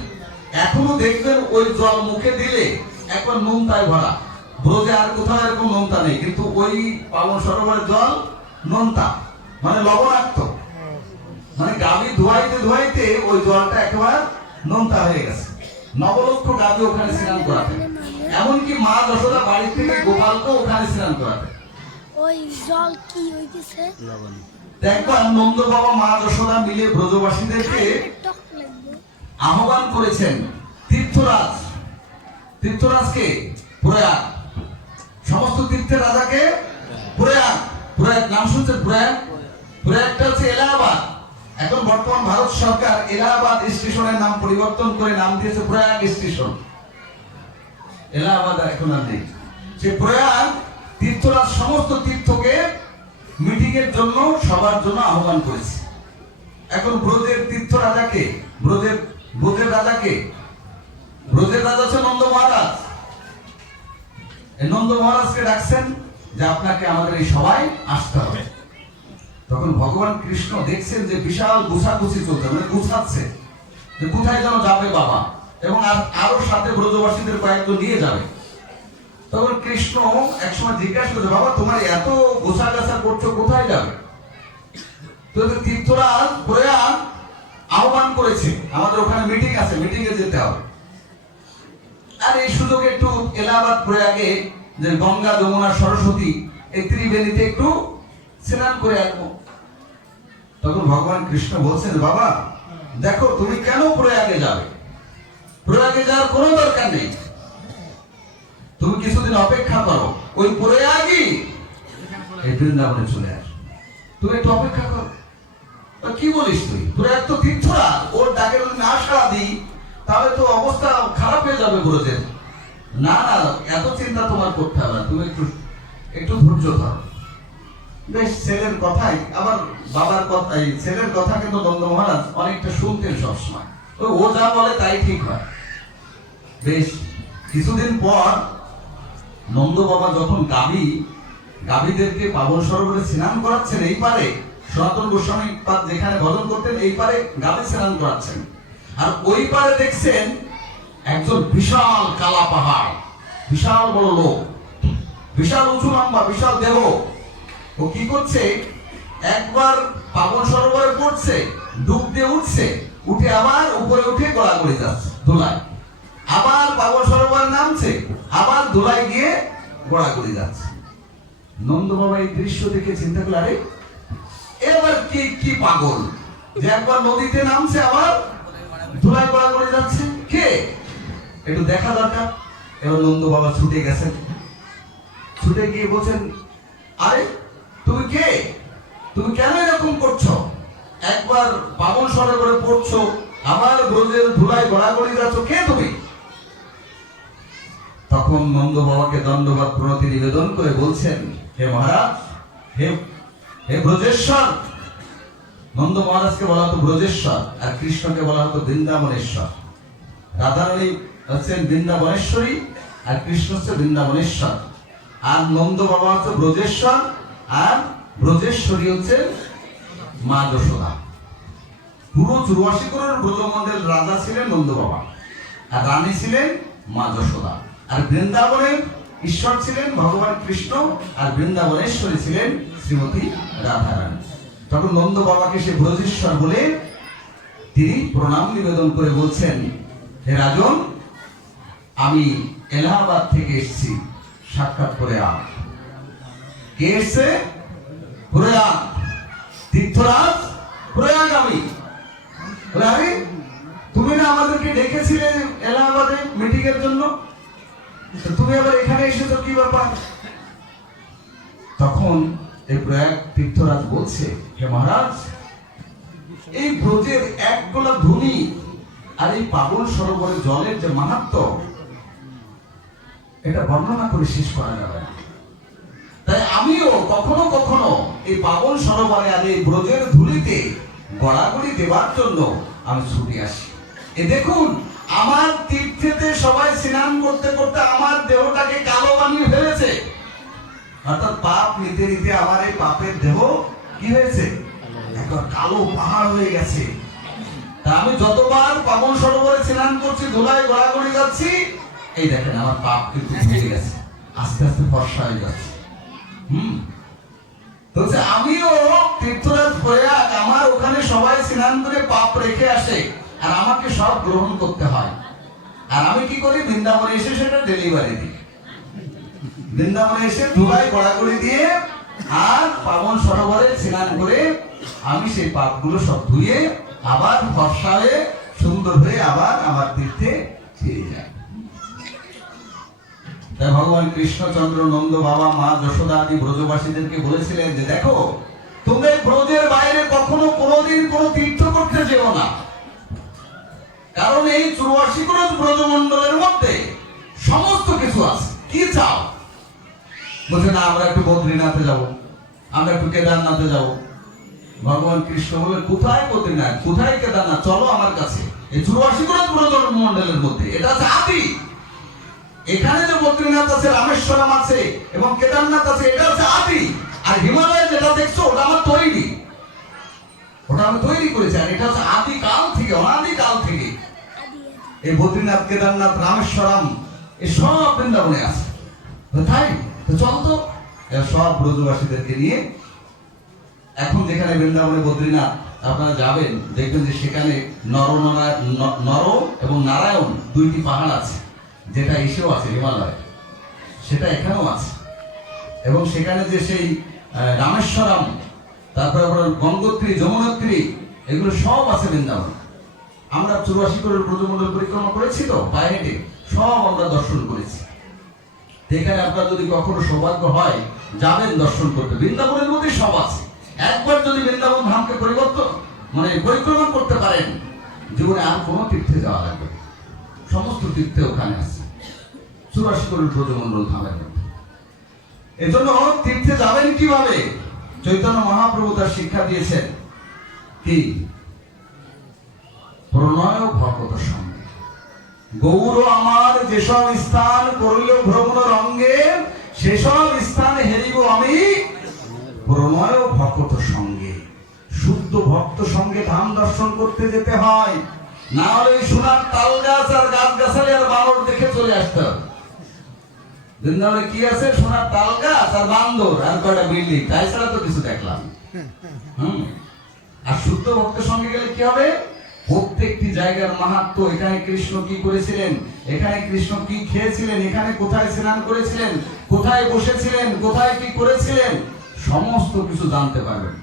এখনো দেখবেন ওই জল মুখে দিলে একবার নোনতায় ভরা। ব্রজে আর কোথাও এরকম নোনতা নেই, কিন্তু ওই পাবন সরোবরের জল নোনতা, মানে লবণাক্ত, মানে গাভী ধোয়াইতে ধোয়াইতে ওই জলটা একেবারে নোনতা হয়ে গেছে। নবলক্ষ গাভী ওখানে স্নান করাতেন, এমনকি মা যশোদা বাড়ি থেকে গোপালকে ওখানে স্নান করাতেন। ওই জল কি হইতেছে? দেখবেন নন্দ বাবা মা যশোদা মিলে ব্রজবাসীদেরকে আহ্বান করেছেন তীর্থরাজ। তীর্থরাজকে প্রয়াগ, সমস্ত তীর্থের রাজাকে প্রয়াগ। প্রয়াগ নাম শুনছেন? প্রয়াগ, প্রয়াগটা হচ্ছে এলাহাবাদ। এখন বর্তমান ভারত সরকার এলাহাবাদ স্টেশনের নাম পরিবর্তন করে নাম দিয়েছে প্রয়াগ স্টেশন। এলাহাবাদ এখন আর নেই। সে প্রয়াগ তীর্থরাজ সমস্ত তীর্থকে মিটিং এর জন্য, সবার জন্য আহ্বান করেছে। এখন ব্রজের তীর্থ রাজাকে, ব্রজের রাজাকে, ব্রজের রাজা হচ্ছে নন্দ মহারাজ। এই নন্দ মহারাজকে ডাকছেন যে আপনাকে আমাদের এই সবাই আসতে হবে। তখন ভগবান কৃষ্ণ দেখছেন যে বিশাল গুছাগুছি চলছে, মানে গুছাচ্ছে যে কোথায় যেন যাবে বাবা, এবং আরো সাথে ব্রজবাসীদের কয়েকজন নিয়ে যাবে। তখন কৃষ্ণ একসময় জিজ্ঞাসা করছে, বাবা তোমার এত গোছা গাছা করছো, কোথায় যাবে? তো তীর্থরাজ প্রয়াগ আহ্বান করেছে, আমাদের ওখানে মিটিং আছে, মিটিং এ যেতে হবে। আর এই সুযোগে একটু এলাহাবাদ প্রয়াগে যে গঙ্গা যমুনা সরস্বতী এই ত্রিবেণীতে একটু স্নান করে আসবো। তখন ভগবান কৃষ্ণ বলছেন, বাবা দেখো তুমি কেন প্রয়াগে যাবে? প্রয়াগে যাওয়ার কোনো দরকার নেই, তুমি কিছুদিন অপেক্ষা করো, ওই প্রয়াগই এই বৃন্দাবনে চলে আস, তুমি একটু অপেক্ষা করো। কি বলিস তুই? প্রয়াগ তো তীর্থরাজ, ওর ডাকে যদি না সাড়া দিই তাহলে তো অবস্থা খারাপ হয়ে যাবে ব্রজের। না না, এত চিন্তা তোমার করতে হবে না, তুমি একটু ধৈর্য ধরো। বেশ, ছেলের কথাই, আবার বাবার কথাই, ছেলের কথা কিন্তু নন্দ মহারাজ অনেকটা শুনতেন সবসময়, ও যা বলে তাই ঠিক হয়। বেশ কিছুদিন পর নন্দ বাবা যখন গাভীদেরকে পাবন সরোবরে স্নান করাচ্ছেন, এই পারে সনাতন গোস্বামী যেখানে ভজন করতেন, এই পারে গাভী স্নান করাচ্ছেন, আর ওই পারে দেখছেন একজন বিশাল কালা পাহাড়, বিশাল বড় লোক, বিশাল উঁচু লম্বা, বিশাল দেহ। ও কি করছে? একবার পাবন সরোবরে পড়ছে, ডুব দিয়ে উঠছে, উঠে আবার উপরে উঠে গড়াগড়ি যাচ্ছে ধুলায়, আবার পাবন সরোবরে নামছে, আবার ধুলায় গিয়ে গড়াগড়ি যাচ্ছে। নন্দ বাবা এই দৃশ্য দেখে চিন্তা করল, আরে এবার কি পাগল যে একবার নদীতে নামছে আবার ধুলায় গড়াগড়ি যাচ্ছে, কে? একটু দেখা দরকার। এবার নন্দ বাবা ছুটে গেছেন, ছুটে গিয়ে বলছেন, আরে তুমি কে? তুমি কেন এরকম করছো? একবার পাবন সরোবরে পড়ছো, আবার ব্রজের ধুলায় গড়াগড়ি যাচ্ছ, কে তুমি? তখন নন্দ বাবাকে দণ্ডবাদ প্রণতি নিবেদন করে বলছেন, হে মহারাজ, হে ব্রজেশ্বর। নন্দ মহারাজকে বলা হতো ব্রজেশ্বর, আর কৃষ্ণকে বলা হতো বৃন্দাবনেশ্বর। রাধারানী হচ্ছেন বৃন্দাবনেশ্বরী, আর কৃষ্ণ হচ্ছে বৃন্দাবনেশ্বর। আর নন্দ বাবা হচ্ছে ব্রজেশ্বর, আর ব্রজেশ্বরী হচ্ছে মা যশোদা। পুরো 84 করোড় ব্রজমণ্ডল রাজা ছিলেন নন্দ বাবা, আর রানী ছিলেন মা যশোদা। আর বৃন্দাবনের ঈশ্বর ছিলেন ভগবান কৃষ্ণ, আর বৃন্দাবনেশ্বরী ছিলেন শ্রীমতী রাধা রানী। তখন নন্দ বাবাকে সে ব্রজেশ্বর বলে তিনি প্রণাম নিবেদন করে বলছেন, হে রাজন, আমি এলাহাবাদ থেকে এসেছি, সাক্ষাৎ করে আন। কে এসছে? প্রয়াগ, তীর্থরাজ প্রয়াগামী। বলে, আরে তুমি না আমাদেরকে ডেকেছিলে এলাহাবাদে মিটিং এর জন্য, তুমি আবার এখানে এসেছো, কি ব্যাপার? তখন এই প্রয়াগ তীর্থরাজ বলছে, হে মহারাজ, এই ব্রজের এক গোলা ধুনি আর এই পাবন সরোবরের জলের যে মাহাত্ম্য, এটা বর্ণনা করে শেষ করা যাবে না। তাই আমিও কখনো কখনো এই পাবন সরোবরে আর এই ব্রজের ধুলিতে গড়াগড়ি দেওয়ার জন্য আমি ছুটে আসি। এ দেখুন, আমার তীর্থেতে সবাই স্নান করতে করতে আমার দেহটাকে কালো বানিয়ে ফেলেছে। অর্থাৎ পাপ নিতে নিতে আমার এই পাপের দেহ কি হয়েছে? একবার কালো পাহাড় হয়ে গেছে। তা আমি যতবার পাবন সরোবরে স্নান করছি, ধুলায় গড়াগড়ি যাচ্ছি, এই দেখেন আমার পাপ কিন্তু ধুয়ে গেছে, আস্তে আস্তে ফর্সা হয়ে যাচ্ছে। তো আমিও তীর্থরাজ প্রয়াগ, আমার ওখানে সবাই স্নান করে পাপ রেখে আসে, আর আমাকে সব গ্রহণ করতে হয়। আর আমি কি করি? বৃন্দাবনে এসে সেটা ডেলিভারি দিই। বৃন্দাবনে এসে ধুলায় গড়াগড়ি দিয়ে আর পাবন সরোবরে স্নান করে আমি সেই পাপগুলো সব ধুয়ে আবার ফর্সা হয়ে সুন্দর হয়ে আবার আমার তীর্থে ফিরে যাই। তাই ভগবান কৃষ্ণচন্দ্র, নন্দ বাবা, মা যশোদা আদি ব্রজবাসীদেরকে বলেছিলেন যে দেখো, তুমি ব্রজের বাইরে কখনো কোনোদিন কোনো তীর্থ করতে যেও না, কারণ এই 84 করোড় ব্রজমণ্ডলের মধ্যে সমস্ত কিছু আছে। কি চাও? বলছে, না আমরা একটু বদ্রীনাথে যাব, আমরা একটু কেদারনাথে যাব। ভগবান কৃষ্ণ বলে, কোথায় বদ্রীনাথ, কোথায় কেদারনাথ? চলো আমার কাছে। এই 84 করোড় ব্রজমণ্ডলের মধ্যে এটা আছে আদি। এখানে যে বদ্রীনাথ আছে, রামেশ্বরম আছে এবং কেদারনাথ আছে, এটা হচ্ছে আদি। আর হিমালয় যেটা দেখছো, ওটা আমার তৈরি, ওটা আমি তৈরি করেছি। আর এটা হচ্ছে আদি কাল থেকে, অনাদি কাল থেকে এই বদ্রীনাথ, কেদারনাথ, রামেশ্বরম এই সব বৃন্দাবনে আছে। তাই তো চল তো, সব ব্রজবাসীদেরকে নিয়ে এখন যেখানে বৃন্দাবনে বদ্রীনাথ আপনারা যাবেন, দেখবেন যে সেখানে নর এবং নারায়ণ দুইটি পাহাড় আছে, যেটা এসেও আছে হিমালয়, সেটা এখানেও আছে। এবং সেখানে যে সেই রামেশ্বরম, তারপরে আবার গঙ্গোত্রী, যমুনোত্রী, এগুলো সব আছে বৃন্দাবন। আমরা 84 করোড় ব্রজমণ্ডল পরিক্রমা করেছি, তো পায়ে হেঁটে সব আমরা দর্শন করেছি। এখানে আপনার যদি কখনো সৌভাগ্য হয়, যাবেন দর্শন করতে। বৃন্দাবনের মধ্যে সব আছে। একবার যদি বৃন্দাবন ধামকে পরিক্রমা করতে পারেন, জীবনে আর কোনো তীর্থে যাওয়া লাগবে, সমস্ত তীর্থে ওখানে আছে 84 করোড় ব্রজমণ্ডল ধামের মধ্যে। এজন্য তীর্থে যাবেন কিভাবে? চৈতন্য মহাপ্রভু তার শিক্ষা দিয়েছেন কি? প্রণয় ভকত সঙ্গে। গৌর আমার যেসব স্থান করিল ভ্রমণ রঙ্গে, সেসব স্থান হেরিব আমি প্রণয় ভকত সঙ্গে। শুদ্ধ ভক্ত সঙ্গে ধাম দর্শন করতে যেতে হয়, না হলে সোনার তাল গাছ আর গাছ গাছালি আর বানর দেখে চলে আসতে হবে। বৃন্দাবনে কি আছে? সোনার তাল গাছ আর বান্দর আর কয়টা বিল্ডিং, তাই ছাড়া তো কিছু দেখলাম। আর শুদ্ধ ভক্তের সঙ্গে গেলে কি হবে? প্রত্যেকটি জায়গার মাহাত্ম্য, এখানে কৃষ্ণ কি করেছিলেন, এখানে কৃষ্ণ কি খেয়েছিলেন, এখানে কোথায় স্নান করেছিলেন, কোথায় বসেছিলেন, কোথায় কি করেছিলেন, সমস্ত কিছু জানতে পারবেন।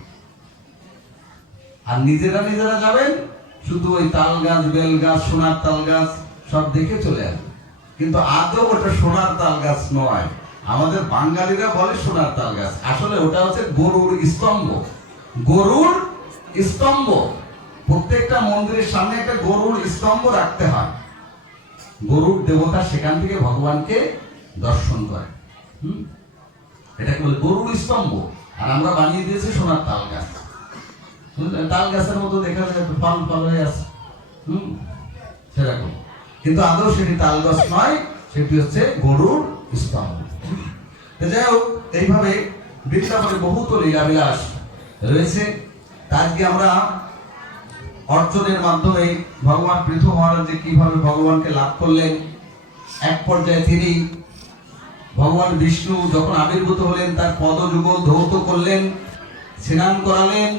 আর নিজেরা যাবেন, শুধু ওই তাল গাছ, বেল গাছ, সোনার তাল গাছ সব দেখে চলে আসবেন। কিন্তু আদৌ ওটা সোনার তাল গাছ নয়। আমাদের বাঙালিরা বলে সোনার তাল গাছ, আসলে ওটা হচ্ছে গরুর স্তম্ভ। গরুর স্তম্ভ, প্রত্যেকটা মন্দিরের সামনে একটা গরুর স্তম্ভ রাখতে হয়। গরুর দেবতা সেখান থেকে ভগবানকে দর্শন করে। এটাকে বলে গরুর স্তম্ভ। আর আমরা বানিয়ে দিয়েছি সোনার তাল গাছ। তাল গাছের মতো দেখা যায়, ফল ফল হয়ে আছে সেরকম, কিন্তু আদৌ সেটি তাল গাছ নয়, সেটি হচ্ছে গরুর স্তম্ভ। যাই হোক, এইভাবে বৃন্দাবনে বহুত লীলাবিলাস রয়েছে। আজকে আমরা অর্চনের মাধ্যমে ভগবান পৃথু মহারাজ যে কিভাবে ভগবানকে লাভ করলেন, এক পর্যায়ে তিনি ভগবান বিষ্ণু যখন আবির্ভূত হলেন তার পদযুগল ধৌত করলেন, স্নান করালেন,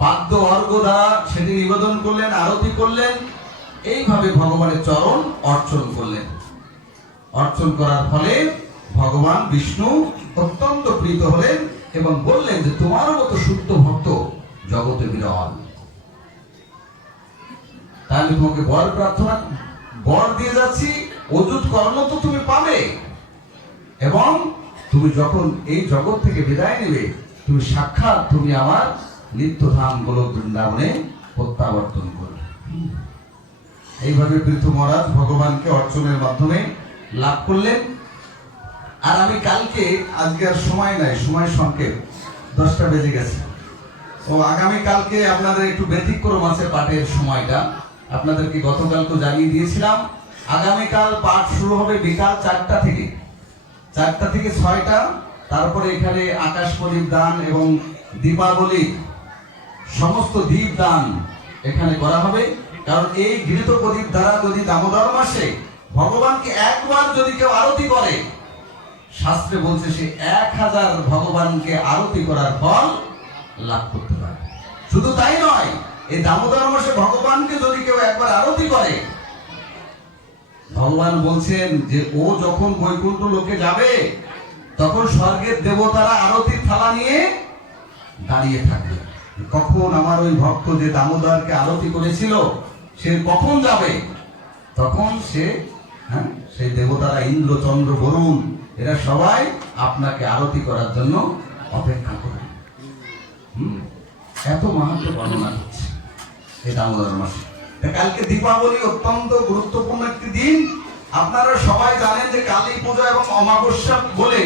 পাদ্য অর্ঘ্য দ্বারা সেটি নিবেদন করলেন, আরতি করলেন, এইভাবে ভগবানের চরণ অর্চন করলেন। অর্চন করার ফলে ভগবান বিষ্ণু অত্যন্ত প্রীত হলেন এবং বললেন যে তোমার মতো শুদ্ধ ভক্ত জগতে বিরল। তাই আমি তোমাকে বর দিয়ে যাচ্ছি, অযুত কর্ম তো তুমি পাবে এবং তুমি যখন এই জগৎ থেকে বিদায় নেবে তুমি সাক্ষাৎ তুমি আমার নিত্যধাম গোলক বৃন্দাবনে প্রত্যাবর্তন করবে। এইভাবে পৃথু মহারাজ ভগবানকে অর্চনের মাধ্যমে লাভ করলেন। আর আমি কালকে, আজকে আর সময় নাই, সময় সংক্ষেপ, 10টা বেজে গেছে। ও আগামী কালকে আপনাদের একটু ব্যতিক্রম আছে পাঠের সময়টা, আপনাদেরকে গতকালকে জানিয়ে দিয়েছিলাম। আগামীকাল পাঠ শুরু হবে বিকাল 4টা থেকে 6টা। তারপরে এখানে আকাশ প্রদীপ দান এবং দীপাবলি সমস্ত দীপ দান এখানে করা হবে। কারণ এই ঘৃত প্রদীপ দ্বারা যদি দামোদর মাসে ভগবানকে একবার যদি কেউ আরতি করে, শাস্ত্রে বলছে সে 1000 ভগবানকে আরতি করার ফল লাভ করতে পারে। শুধু তাই নয়, এই দামোদর মাসে ভগবানকে যদি কেউ একবার আরতি করে, ভগবান বলছেন যে ও যখন বৈকুণ্ঠ লোকে যাবে তখন স্বর্গের দেবতারা আরতির থালা নিয়ে দাঁড়িয়ে থাকবে, কখন আমার ওই ভক্ত যে দামোদরকে আরতি করেছিল সে কখন যাবে। তখন সেই দেবতারা ইন্দ্র, চন্দ্র, বরুণ এরা সবাই আপনাকে আরতি করার জন্য অপেক্ষা করে। এত মাহাত্ম্য বর্ণনা করছে এই দামোদর মাসে। কালকে দীপাবলি অত্যন্ত গুরুত্বপূর্ণ একটি দিন। আপনারা সবাই জানেন যে কালী পূজা এবং অমাবস্যা বলে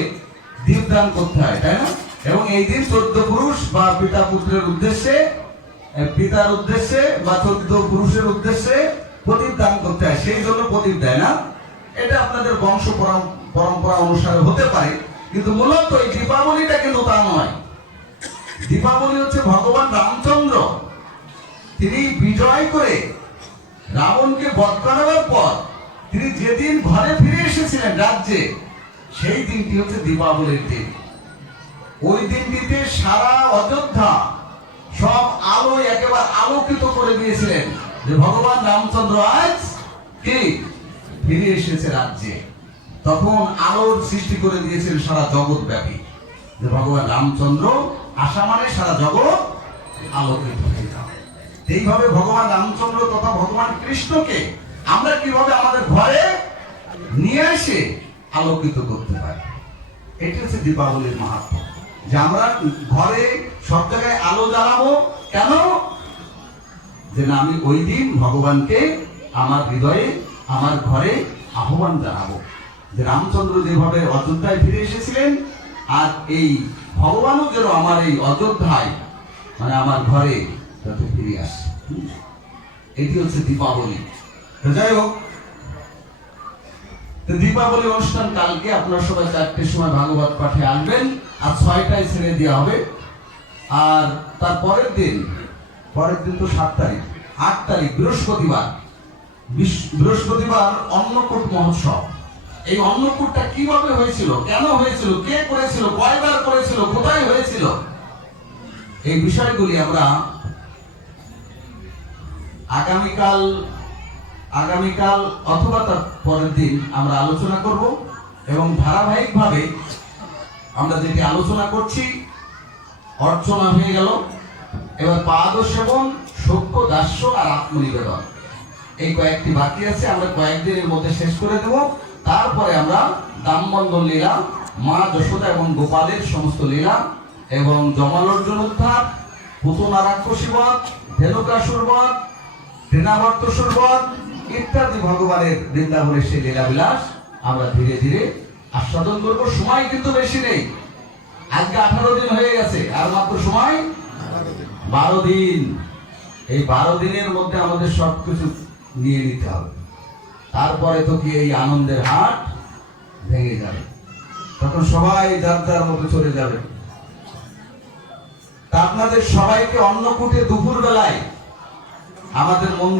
দীপদান করতে হয়, তাই না? এবং এই দিন 14 পুরুষ বা পিতা পুত্রের উদ্দেশ্যে, পিতার উদ্দেশ্যে বা 14 পুরুষের উদ্দেশ্যে প্রদীপ দান করতে হয়, সেই জন্য প্রদীপ দেয় না। এটা আপনাদের বংশ পরম্পরা অনুসারে হতে পারে, কিন্তু মূলত এই দীপাবলিটা কিন্তু তা নয়। দীপাবলি হচ্ছে ভগবান রামচন্দ্র তিনি বিজয় করে রাবণকে বধ করার পর তিনি যেদিন ঘরে ফিরে এসেছিলেন রাজ্যে, সেই দিনটি হচ্ছে দীপাবলির দিন। ওই দিনটিতে সারা অযোধ্যা সব আলো একেবারে আলোকিত করে দিয়েছিলেন যে ভগবান রামচন্দ্র আজ কি ফিরে এসেছে রাজ্যে। তখন আলোর সৃষ্টি করে দিয়েছিলেন সারা জগৎ ব্যাপী, যে ভগবান রামচন্দ্র আসা মানে সারা জগৎ আলোকিত হয়ে যাবে। এইভাবে ভগবান রামচন্দ্র তথা ভগবান কৃষ্ণকে আমরা কিভাবে আমাদের ঘরে নিয়ে এসে আলোকিত করতে পারি, এটি হচ্ছে দীপাবলির মাহাত্ম্য। যে আমরা ঘরে সব জায়গায় আলো জ্বালাবো কেন? যে না, আমি ওই দিন ভগবানকে আমার হৃদয়ে, আমার ঘরে আহ্বান জানাবো। যে রামচন্দ্র যেভাবে অযোধ্যায় ফিরে এসেছিলেন, আর এই ভগবানও যেন আমার এই অযোধ্যায় মানে আমার ঘরে যাতে ফিরে আসে। এটি হচ্ছে দীপাবলি। যাই হোক, দীপাবলি অনুষ্ঠান কালকে আপনারা সবাই 4টের সময় ভাগবত পাঠে আসবেন, আর 6টায় ছেড়ে দেওয়া হবে। আর তার পরের দিন তো 7 তারিখ, 8 তারিখ বৃহস্পতিবার অন্নকূট মহোৎসব। এই অন্নকূটটা কিভাবে হয়েছিল, কেন হয়েছিল, কে করেছিল, কয়বার করেছিল, কোথায় হয়েছিল, এই বিষয়গুলি আমরা আগামীকাল অথবা তার পরের দিন আমরা আলোচনা করব। এবং ধারাবাহিকভাবে আমরা যেটি আলোচনা করছি, অর্চনা হয়ে গেল, এবার পাদ সেবন, সখ্য, দাস্য আর আত্মনিবেদন, এই কয়েকটি বাকি আছে। আমরা কয়েকদিনের মধ্যে শেষ করে দেব। তারপরে আমরা দামবন্ধন লীলা, মা যশোদা এবং গোপালের সমস্ত লীলা এবং জমাল অর্জুন উদ্ধার, পুতনা রাক্ষসী বধ, ধেনুকাসুর বধ, তৃণাবর্তসুর বধ ইত্যাদি ভগবানের বৃন্দাবনের সেই লীলাবিলাস আমরা ধীরে ধীরে আস্বাদন করব। সময় কিন্তু বেশি নেই, আজকে 18 দিন হয়ে গেছে, আর মাত্র সময় 12 দিন। এই 12 দিনের মধ্যে আমাদের সবকিছু নিয়ে নিতে হবে, তারপরে তো কি এই আনন্দের হাট ভেঙে যাবে, তখন সবাই যার যার মতো চলে যাবে। তা আপনাদের সবাইকে অন্নকূটে দুপুর বেলায় আমাদের মন্দির